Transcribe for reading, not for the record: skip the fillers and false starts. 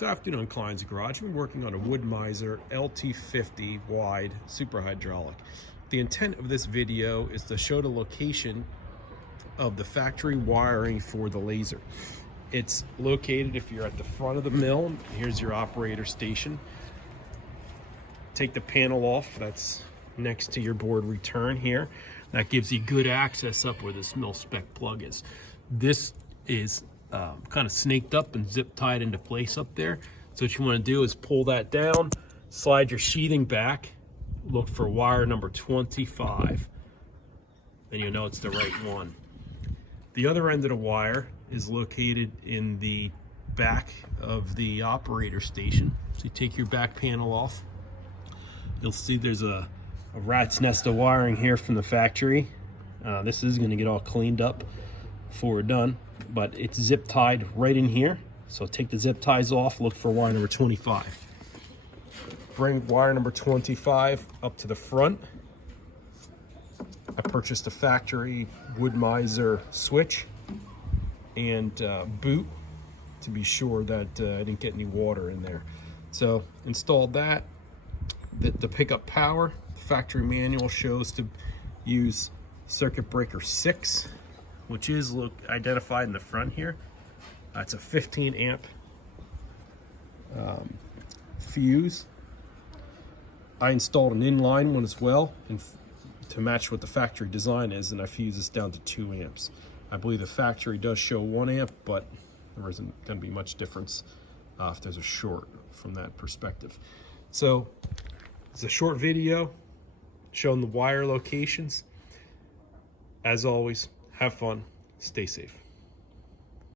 This afternoon on Klein's Garage, we're working on a WoodMizer LT50 wide super hydraulic. The intent of this video is to show the location of the factory wiring for the laser. It's located, if you're at the front of the mill, here's your operator station. Take the panel off, that's next to your board return here. That gives you good access up where this mill spec plug is. This is kind of snaked up and zip tied into place up there. So what you want to do is pull that down, slide your sheathing back, look for wire number 25, and you'll know it's the right one. The other end of the wire is located in the back of the operator station. So you take your back panel off. You'll see there's a rat's nest of wiring here from the factory. This is going to get all cleaned up before we're done, but it's zip tied right in here. So take the zip ties off, look for wire number 25. Bring wire number 25 up to the front. I purchased a factory WoodMizer switch and boot to be sure that I didn't get any water in there. So installed that. The pickup power, the factory manual shows to use circuit breaker 6, which is identified in the front here. It's a 15 amp fuse. I installed an inline one as well, and to match what the factory design is, and I fuse this down to 2 amps. I believe the factory does show 1 amp, but there isn't going to be much difference if there's a short from that perspective. So it's a short video showing the wire locations. As always, have fun, stay safe.